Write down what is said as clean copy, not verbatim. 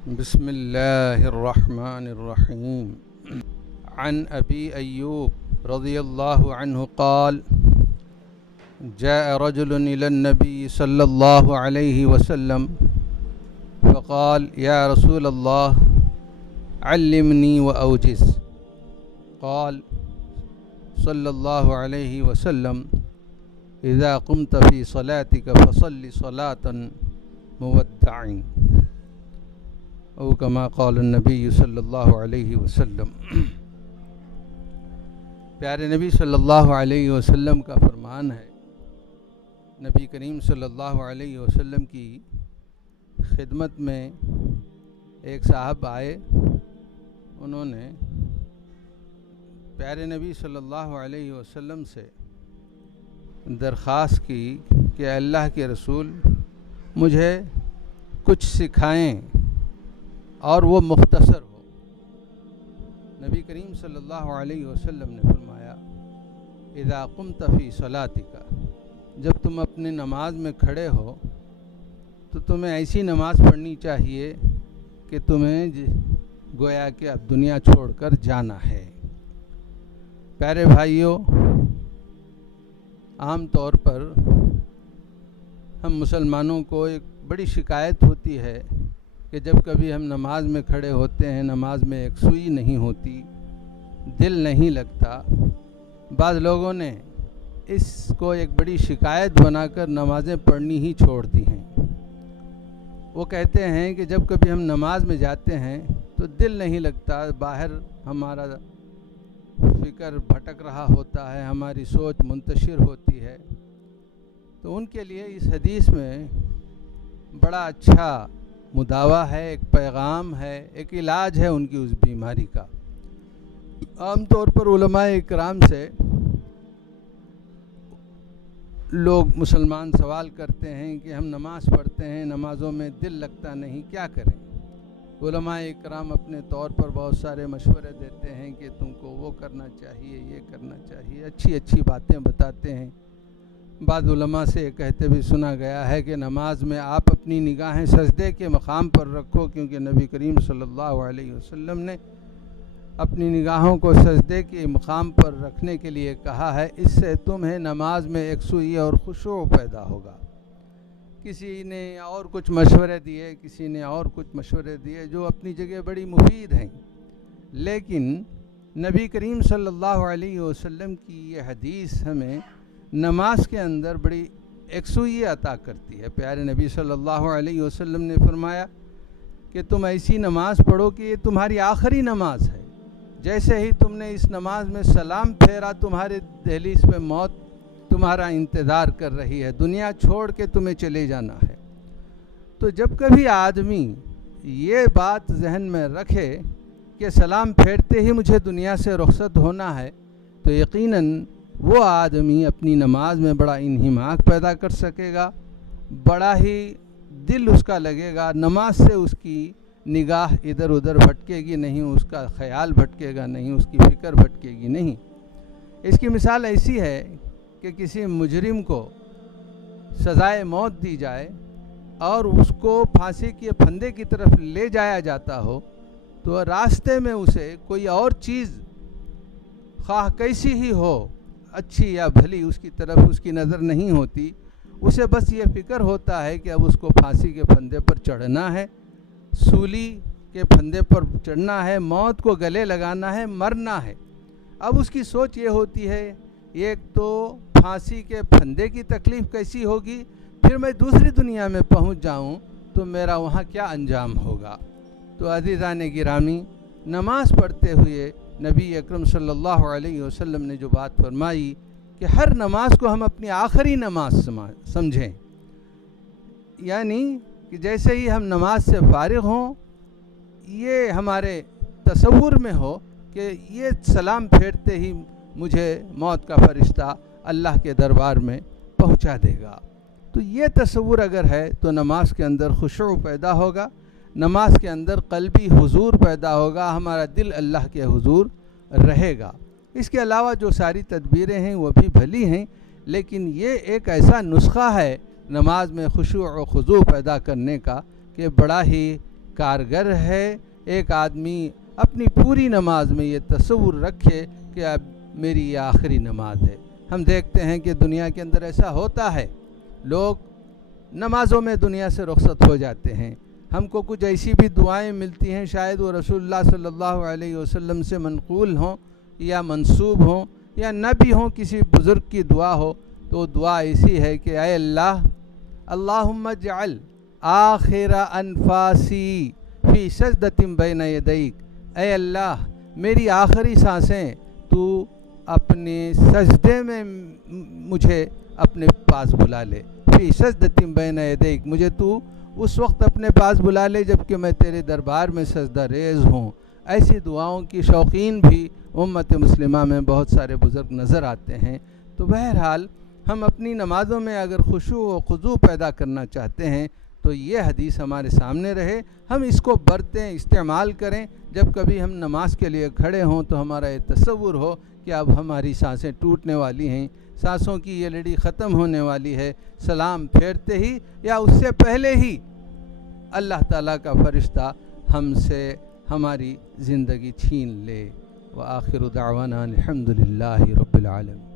बिस्मिल्लाहिर्रहमानिर्रहीम। अन अबी अय्यूब रज़ियल्लाहु अन्हु क़ाल जाअ रजुलन इलन नबी सल्लल्लाहु अलैहि वसल्लम फ़क़ाल या रसूलल्लाह अल्लिमनी व औजिज़। क़ाल सल्लल्लाहु अलैहि वसल्लम इज़ा क़ुमत फ़ी सलातिक फ़सल्लि सलातन मुवद्दअन औ कमा क़ाल नबी सल्लल्लाहु अलैहि वसल्लम। प्यारे नबी सल्लल्लाहु अलैहि वसल्लम का फरमान है, नबी करीम सल्लल्लाहु अलैहि वसल्लम की खिदमत में एक साहब आए। उन्होंने प्यारे नबी सल्लल्लाहु अलैहि वसल्लम से दरख्वास्त की कि अल्लाह के रसूल मुझे कुछ सिखाएं और वो मुख्तसर हो। नबी करीम सल्लल्लाहु अलैहि वसल्लम ने फरमाया इज़ा क़ुमत फ़ी सलातिका, जब तुम अपने नमाज में खड़े हो तो तुम्हें ऐसी नमाज पढ़नी चाहिए कि तुम्हें गोया कि अब दुनिया छोड़कर जाना है। प्यारे भाइयों, आम तौर पर हम मुसलमानों को एक बड़ी शिकायत होती है कि जब कभी हम नमाज में खड़े होते हैं, नमाज में एक सुई नहीं होती, दिल नहीं लगता। बाद लोगों ने इसको एक बड़ी शिकायत बनाकर नमाज़ें पढ़नी ही छोड़ दी हैं। वो कहते हैं कि जब कभी हम नमाज में जाते हैं तो दिल नहीं लगता, बाहर हमारा फ़िक्र भटक रहा होता है, हमारी सोच मुंतशिर होती है। तो उनके लिए इस हदीस में बड़ा अच्छा मुदावा है, एक पैगाम है, एक इलाज है उनकी उस बीमारी का। आम तौर पर उलमाए इकराम से लोग मुसलमान सवाल करते हैं कि हम नमाज़ पढ़ते हैं, नमाज़ों में दिल लगता नहीं, क्या करें। उलमाए इकराम अपने तौर पर बहुत सारे मशवरे देते हैं कि तुमको वो करना चाहिए, ये करना चाहिए, अच्छी अच्छी बातें बताते हैं। बाद उलमा से कहते भी सुना गया है कि नमाज में आप अपनी निगाहें सजदे के मकाम पर रखो, क्योंकि नबी करीम सल्लल्लाहु अलैहि वसल्लम ने अपनी निगाहों को सजदे के मकाम पर रखने के लिए कहा है। इससे तुम्हें नमाज में एक सुई और खुशू पैदा होगा। किसी ने और कुछ मशवरे दिए, किसी ने और कुछ मशवरे दिए जो अपनी जगह बड़ी मुफीद हैं, लेकिन नबी करीम सल्लल्लाहु अलैहि वसल्लम की ये हदीस हमें नमाज के अंदर बड़ी एकसूई अता करती है। प्यारे नबी सल्लल्लाहु अलैहि वसल्लम ने फरमाया कि तुम ऐसी नमाज पढ़ो कि ये तुम्हारी आखिरी नमाज है। जैसे ही तुमने इस नमाज में सलाम फेरा, तुम्हारे दहलीज पे मौत तुम्हारा इंतज़ार कर रही है, दुनिया छोड़ के तुम्हें चले जाना है। तो जब कभी आदमी ये बात जहन में रखे कि सलाम फेरते ही मुझे दुनिया से रुखसत होना है, तो यकीनन वो आदमी अपनी नमाज में बड़ा इन्हिमाक पैदा कर सकेगा, बड़ा ही दिल उसका लगेगा, नमाज से उसकी निगाह इधर उधर भटकेगी नहीं, उसका ख्याल भटकेगा नहीं, उसकी फ़िक्र भटकेगी नहीं। इसकी मिसाल ऐसी है कि किसी मुजरिम को सज़ाए मौत दी जाए और उसको फांसी के फंदे की तरफ ले जाया जाता हो, तो रास्ते में उसे कोई और चीज़ ख्वाह कैसी ही हो, अच्छी या भली, उसकी तरफ उसकी नज़र नहीं होती। उसे बस ये फ़िक्र होता है कि अब उसको फांसी के फंदे पर चढ़ना है, सूली के फंदे पर चढ़ना है, मौत को गले लगाना है, मरना है। अब उसकी सोच ये होती है, एक तो फांसी के फंदे की तकलीफ़ कैसी होगी, फिर मैं दूसरी दुनिया में पहुंच जाऊं तो मेरा वहां क्या अंजाम होगा। तो अज़ीज़ान गिरामी, नमाज़ पढ़ते हुए नबी अकरम सल्लल्लाहु अलैहि वसल्लम ने जो बात फरमाई कि हर नमाज को हम अपनी आखिरी नमाज समझें, यानी कि जैसे ही हम नमाज से फारिग हों, ये हमारे तसव्वुर में हो कि ये सलाम फेरते ही मुझे मौत का फ़रिश्ता अल्लाह के दरबार में पहुंचा देगा। तो ये तसव्वुर अगर है तो नमाज के अंदर खुशू पैदा होगा, नमाज के अंदर क़ल्बी हुजूर पैदा होगा, हमारा दिल अल्लाह के हुजूर रहेगा। इसके अलावा जो सारी तदबीरें हैं वो भी भली हैं, लेकिन ये एक ऐसा नुस्खा है नमाज में खुशू और खुजू पैदा करने का कि बड़ा ही कारगर है। एक आदमी अपनी पूरी नमाज में ये तसव्वुर रखे कि अब मेरी ये आखिरी नमाज है। हम देखते हैं कि दुनिया के अंदर ऐसा होता है, लोग नमाज़ों में दुनिया से रुखसत हो जाते हैं। हमको कुछ ऐसी भी दुआएं मिलती हैं, शायद वो रसूलुल्लाह सल्लल्लाहु अलैहि वसल्लम से मनक़ूल हों या मंसूब हों या न भी हों, किसी बुज़ुर्ग की दुआ हो, तो दुआ ऐसी है कि ऐ अल्लाह, अल्लाहुम्मा जअल आखिरा अनफासी फ़ी सजदतिन बैन यदैक, ऐ अल्लाह मेरी आखिरी सांसें तू अपने सजदे में मुझे अपने पास बुला ले। फ़ी सजदतिन बैन यदैक, मुझे तू उस वक्त अपने पास बुला ले जबकि मैं तेरे दरबार में सजदा रेज़ हूँ। ऐसी दुआओं की शौकीन भी उम्मत मुस्लिमा में बहुत सारे बुज़ुर्ग नज़र आते हैं। तो बहरहाल हम अपनी नमाज़ों में अगर खुशू व खुजू पैदा करना चाहते हैं तो ये हदीस हमारे सामने रहे, हम इसको बरतें, इस्तेमाल करें। जब कभी हम नमाज के लिए खड़े हों तो हमारा ये तसव्वुर हो कि अब हमारी सांसें टूटने वाली हैं, सांसों की ये लड़ी ख़त्म होने वाली है। सलाम फेरते ही या उससे पहले ही अल्लाह ताला का फ़रिश्ता हमसे हमारी ज़िंदगी छीन ले। व आखिरु दावाना अल्हम्दुलिल्लाहि रब्बिल आलमीन।